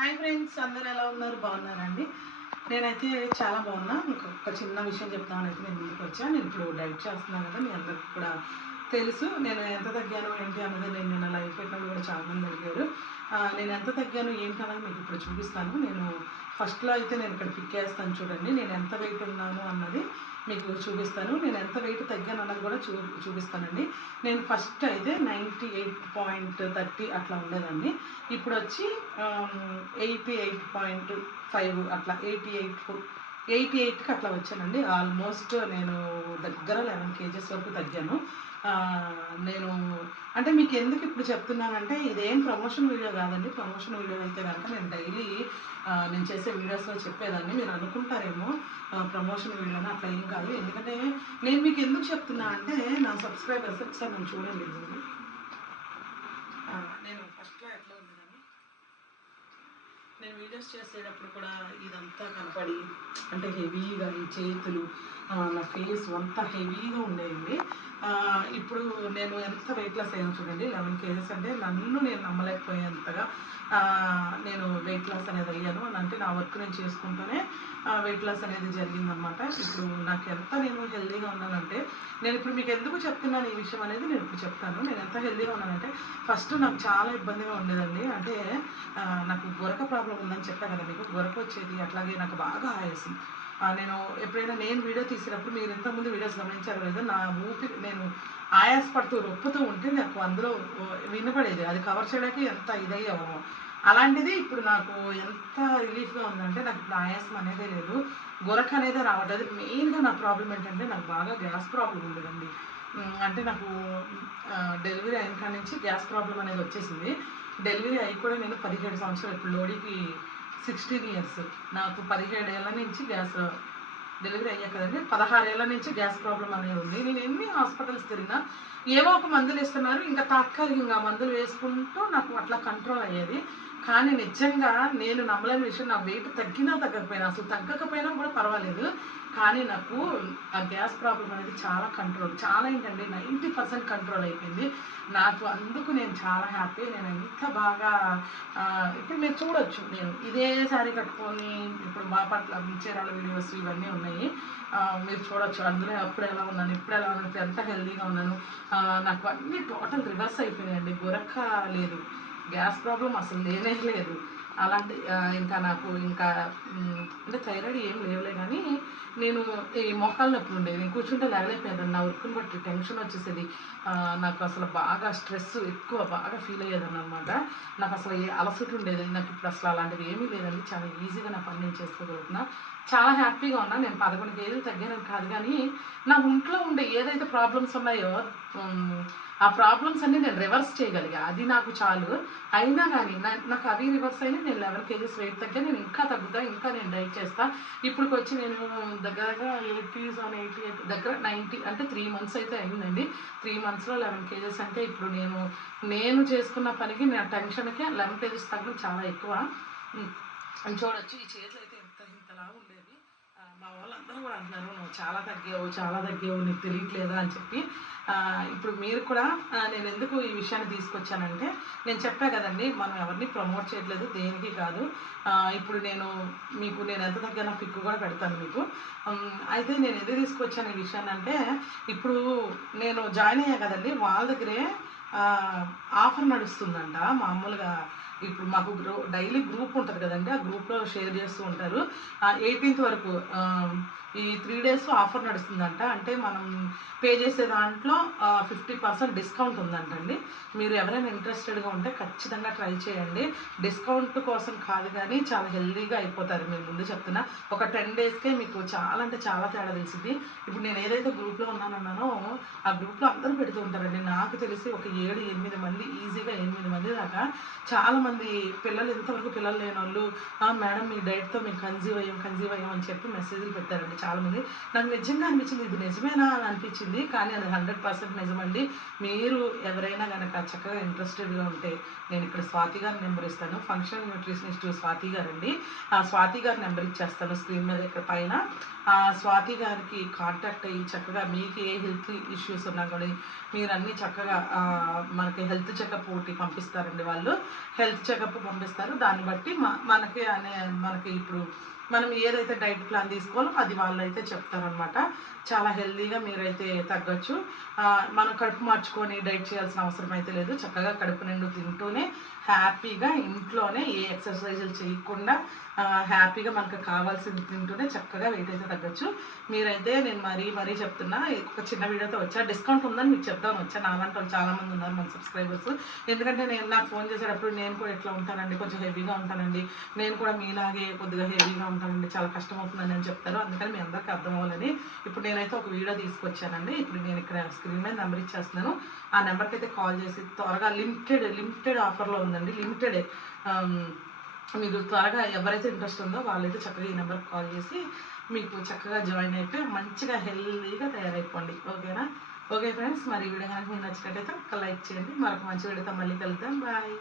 Hi friends అందరు ఎలా ఉన్నారు? బాగున్నారండి? నేనైతే చాలా బాగున్నా. ఒక చిన్న విషయం చెప్తామని అయితే నేను ముందుకు వచ్చాను నేను ఇప్పుడు డైట్ చేస్తున్నాను కదా మీ అందరికి కూడా తెలుసు. నేను ఎంత తగ్గాను ఏంటి అన్నది నేను నిన్న లైవ్ పెట్టినప్పుడు కూడా చాలా మంది అడిగారు. నేను ఎంత తగ్గాను ఏంటి అన్నది మీకు ఇప్పుడు చూపిస్తాను. నేను ఫస్ట్లో అయితే నేను ఇక్కడ పిక్ చేస్తాను చూడండి. నేను ఎంత వెయిట్ ఉన్నాను అన్నది మీకు చూపిస్తాను. నేను ఎంత వెయిట్ తగ్గాను అన్నది కూడా చూ చూపిస్తానండి. నేను ఫస్ట్ అయితే నైంటీ ఎయిట్ పాయింట్ థర్టీ అట్లా ఉండేదాన్ని ఇప్పుడు వచ్చి ఎయిటీ ఎయిట్ పాయింట్ ఫైవ్ అట్లా ఎయిటీ ఎయిట్ ఎయిటీ ఎయిట్కి అట్లా వచ్చానండి. ఆల్మోస్ట్ నేను దగ్గర లెవెన్ కేజెస్ వరకు తగ్గాను. నేను అంటే మీకు ఎందుకు ఇప్పుడు చెప్తున్నానంటే ఇదేం ప్రమోషన్ వీడియో కాదండి. ప్రమోషన్ వీడియో అయితే కనుక నేను డైలీ నేను చేసే వీడియోస్లో చెప్పేదాన్ని. మీరు అనుకుంటారేమో ప్రమోషన్ వీడియో అని అట్లా ఏం కాదు. ఎందుకంటే నేను మీకు ఎందుకు చెప్తున్నా అంటే నా సబ్స్క్రైబర్స్ ఒకసారి నేను చూడండి. నేను ఫస్ట్లో ఎట్లా ఉంది నేను వీడియోస్ చేసేటప్పుడు కూడా ఇదంతా కనపడి అంటే హెవీగా ఈ చేతులు నా ఫేస్ అంతా హెవీగా ఉండేది ఇప్పుడు నేను ఎంత వెయిట్ లాస్ అయ్యాను చూడండి లెవెన్ కేజెస్ అంటే నన్ను నేను నమ్మలేకపోయేంతగా నేను వెయిట్ లాస్ అనేది అయ్యాను. అంటే నా వర్క్ నేను చేసుకుంటూనే వెయిట్ లాస్ అనేది జరిగిందనమాట ఇప్పుడు నాకు ఎంత నేను హెల్దీగా ఉన్నానంటే నేను ఇప్పుడు మీకు ఎందుకు చెప్తున్నాను ఈ విషయం అనేది నేను ఇప్పుడు చెప్తాను. నేను ఎంత హెల్దీగా ఉన్నానంటే ఫస్ట్ నాకు చాలా ఇబ్బందిగా ఉండేదండి. అంటే నాకు గొరక ప్రాబ్లం ఉందని చెప్పాను కదా మీకు? గొరక వచ్చేది అట్లాగే నాకు బాగా ఆయాసం. నేను ఎప్పుడైనా నేను వీడియో తీసినప్పుడు మీరు ఇంతకుముందు వీడియోస్ గమనించారు లేదో నా ఊపిరి నేను ఆయాసపడుతూ రొప్పుతూ ఉంటే నాకు అందులో వినపడేది. అది కవర్ చేయడానికి ఎంత ఇదయ్యామో అలాంటిది ఇప్పుడు నాకు ఎంత రిలీఫ్గా ఉందంటే నాకు ఇప్పుడు ఆయాసం అనేదే లేదు. గొరక అనేది రావట్లేదు. మెయిన్గా నా ప్రాబ్లం ఏంటంటే నాకు బాగా గ్యాస్ ప్రాబ్లం ఉండదండి. అంటే నాకు డెలివరీ అయిన కాడి నుంచి గ్యాస్ ప్రాబ్లం అనేది వచ్చేసింది. డెలివరీ అయి కూడా నేను పదిహేడు సంవత్సరాలు ఇప్పుడు లోడీకి సిక్స్టీన్ ఇయర్స్. నాకు పదిహేడు ఏళ్ళ నుంచి గ్యాస్ డెలివరీ అయ్యా కదండి పదహారు ఏళ్ళ నుంచి గ్యాస్ ప్రాబ్లం అనేది ఉంది. నేను ఎన్ని హాస్పిటల్స్ తిరిగినా ఏవో ఒక మందులు ఇస్తున్నారు ఇంకా తాత్కాలికంగా మందులు వేసుకుంటూ నాకు అట్లా కంట్రోల్ అయ్యేది. కానీ నిజంగా నేను నమ్మలేని విషయం నా వెయిట్ తగ్గినా తగ్గకపోయినా అసలు తగ్గకపోయినా కూడా పర్వాలేదు. కానీ నాకు ఆ గ్యాస్ ప్రాబ్లం అనేది చాలా కంట్రోల్ చాలా ఏంటండి నైంటీ పర్సెంట్ కంట్రోల్ అయిపోయింది. నాకు అందుకు నేను చాలా హ్యాపీ నేను ఎంత బాగా ఇప్పుడు మీరు చూడొచ్చు నేను ఇదే శారీ కట్టుకొని ఇప్పుడు మా పట్ల చీరాల వీడియోస్ ఇవన్నీ ఉన్నాయి. మీరు చూడొచ్చు అందులో అప్పుడు ఎలా ఉన్నాను ఇప్పుడు ఎలా ఉన్నాను ఎంత హెల్దీగా ఉన్నాను. నాకు అన్నీ టోటల్ రివర్స్ అయిపోయినాయండి గురక్క లేదు గ్యాస్ ప్రాబ్లం అసలు లేనే లేదు. అలాంటి ఇంకా నాకు ఇంకా అంటే థైరాయిడ్ ఏం లేవులే కానీ నేను ఈ మొక్కలు నొప్పి ఉండేది నేను కూర్చుంటే లేగలేకపోయేదాన్ని నా వర్క్ని బట్టి టెన్షన్ వచ్చేసేది. నాకు అసలు బాగా స్ట్రెస్ ఎక్కువ బాగా ఫీల్ అయ్యేదాన్ని అనమాట నాకు అసలు ఏ అలసట ఉండేది. నాకు ఇప్పుడు అసలు అలాంటివి ఏమీ లేదండి. చాలా ఈజీగా నా పని నేను చేసుకోగలుగుతున్నా. చాలా హ్యాపీగా ఉన్నా. నేను పదకొండు కేజీలు తగ్గాను కాదు కానీ నా ఒంట్లో ఉండే ఏదైతే ప్రాబ్లమ్స్ ఉన్నాయో ఆ ప్రాబ్లమ్స్ అన్ని నేను రివర్స్ చేయగలిగా. అది నాకు చాలు. అయినా కానీ నాకు అవి రివర్స్ అయినా నేను లెవెన్ కేజెస్ వెయిట్ తగ్గా నేను ఇంకా తగ్గుతా ఇంకా నేను డైట్ చేస్తా. ఇప్పటికి వచ్చి నేను దగ్గర దగ్గర ఎయిటీ సెవెన్ ఎయిటీ ఎయిట్ దగ్గర నైంటీ అంటే త్రీ మంత్స్ అయితే అయిందండి. త్రీ మంత్స్లో లెవెన్ కేజెస్ అంటే ఇప్పుడు నేను నేను చేసుకున్న పనికి నా టెన్షన్కే లెవెన్ కేజెస్ తగ్గడం చాలా ఎక్కువ. చూడొచ్చు ఈ చేతులు అయితే ఎంత ఇంతలా ఉండేది ఆ, మా వాళ్ళందరూ కూడా అంటున్నారు నువ్వు చాలా తగ్గావు చాలా తగ్గావు నీకు తెలియట్లేదా? అని చెప్పి. ఇప్పుడు మీరు కూడా నేను ఎందుకు ఈ విషయాన్ని తీసుకొచ్చానంటే నేను చెప్పా కదండి మనం ఎవరిని ప్రమోట్ చేయట్లేదు దేనికి కాదు. ఇప్పుడు నేను మీకు నేను ఎంత తగ్గానో పిక్ కూడా పెడతాను మీకు. అయితే నేను ఎందుకు తీసుకొచ్చాను ఈ విషయాన్ని అంటే ఇప్పుడు నేను జాయిన్ అయ్యా కదండి వాళ్ళ దగ్గరే ఆఫర్ నడుస్తుందంట మామూలుగా ఇప్పుడు మాకు గ్రూ డైలీ గ్రూప్ ఉంటుంది కదండి ఆ గ్రూప్లో షేర్ చేస్తూ ఉంటారు. ఎయిటీన్త్ వరకు ఈ త్రీ డేస్ ఆఫర్ నడుస్తుందంట. అంటే మనం పే చేసే దాంట్లో ఫిఫ్టీ పర్సెంట్ డిస్కౌంట్ ఉందంటండి. మీరు ఎవరైనా ఇంట్రెస్టెడ్గా ఉంటే ఖచ్చితంగా ట్రై చేయండి. డిస్కౌంట్ కోసం కాదు కానీ చాలా హెల్దీగా అయిపోతారు. మీరు ముందు చెప్తున్నా ఒక టెన్ డేస్కే మీకు చాలా అంటే చాలా తేడా తెలిసింది ఇప్పుడు నేను ఏదైతే గ్రూప్లో ఉన్నానన్నానో ఆ గ్రూప్లో అందరూ పెడుతూ ఉంటారండి. నాకు తెలిసి ఒక ఏడు ఎనిమిది మంది ఈజీగా ఎనిమిది మంది దాకా చాలా మంది పిల్లలు ఇంతవరకు పిల్లలు లేని వాళ్ళు "ఆ, మేడం మీ డైట్తో మేము కన్జీవ్ అయ్యాం కన్జీవ్ అయ్యాం అని చెప్పి మెసేజ్లు పెట్టారండి చాలా మంది నాకు నిజంగా అనిపించింది ఇది నిజమేనా? అని అనిపించింది. కానీ అది హండ్రెడ్ పర్సెంట్ నిజమండి. మీరు ఎవరైనా కనుక చక్కగా ఇంట్రెస్టెడ్గా ఉంటే నేను ఇక్కడ స్వాతి గారి నెంబర్ ఇస్తాను. ఫంక్షన్ న్యూట్రిషనిస్ట్ స్వాతి గారు అండి ఆ స్వాతి గారి నెంబర్ ఇచ్చేస్తాను స్క్రీన్ మీద ఇక్కడ పైన. ఆ స్వాతి గారికి కాంటాక్ట్ అయ్యి చక్కగా మీకు ఏ హెల్త్ ఇష్యూస్ ఉన్నా కానీ మీరు అన్నీ చక్కగా మనకి హెల్త్ చెకప్ ఒకటి పంపిస్తారండి వాళ్ళు. హెల్త్ చెకప్ పంపిస్తారు. దాన్ని బట్టి మనకి అనే మనకి ఇప్పుడు మనం ఏదైతే డైట్ ప్లాన్ తీసుకోవాలో అది వాళ్ళు అయితే చెప్తారనమాట చాలా హెల్తీగా మీరైతే తగ్గొచ్చు. మనం కడుపు మార్చుకొని డైట్ చేయాల్సిన అవసరం అయితే లేదు. చక్కగా కడుపు నిండు తింటూనే హ్యాపీగా ఇంట్లోనే ఏ ఎక్సర్సైజులు చేయకుండా హ్యాపీగా మనకు కావాల్సింది తింటూనే చక్కగా వెయిట్ అయితే తగ్గొచ్చు. మీరైతే నేను మరీ మరీ చెప్తున్నా ఒక చిన్న వీడియోతో వచ్చా. డిస్కౌంట్ ఉందని మీకు చెప్దాం వచ్చా. నాలంటే వాళ్ళు ఉన్నారు మన సబ్స్క్రైబర్స్ ఎందుకంటే నేను నాకు ఫోన్ చేసేటప్పుడు నేను కూడా ఎట్లా ఉంటానండి. కొంచెం హెవీగా ఉంటానండి. నేను కూడా మీలాగే కొద్దిగా హెవీగా ఉంటానండి చాలా కష్టం అవుతుందని అని చెప్తారు. అందుకని మీ అందరికీ అర్థం అవ్వాలని ఇప్పుడు నేనైతే ఒక వీడియో తీసుకొచ్చానండి. ఇప్పుడు నేను ఇక్కడ స్క్రీన్ మీద నెంబర్ ఇచ్చేస్తున్నాను. ఆ నెంబర్కి అయితే కాల్ చేసి త్వరగా లిమిటెడ్ లిమిటెడ్ ఆఫర్లో ఉందండి. లిమిటెడ్ మీకు త్వరగా ఎవరైతే ఇంట్రెస్ట్ ఉందో వాళ్ళైతే చక్కగా ఈ నెంబర్కి కాల్ చేసి మీకు చక్కగా జాయిన్ అయిపోయి మంచిగా హెల్తీగా తయారైపోండి. ఓకేనా? ఓకే ఫ్రెండ్స్ మరి ఈ వీడియో కనుక మీకు నచ్చినట్టయితే ఒక లైక్ చేయండి. మరొక మంచి వీడియోతో మళ్ళీ కలుద్దాం. బాయ్.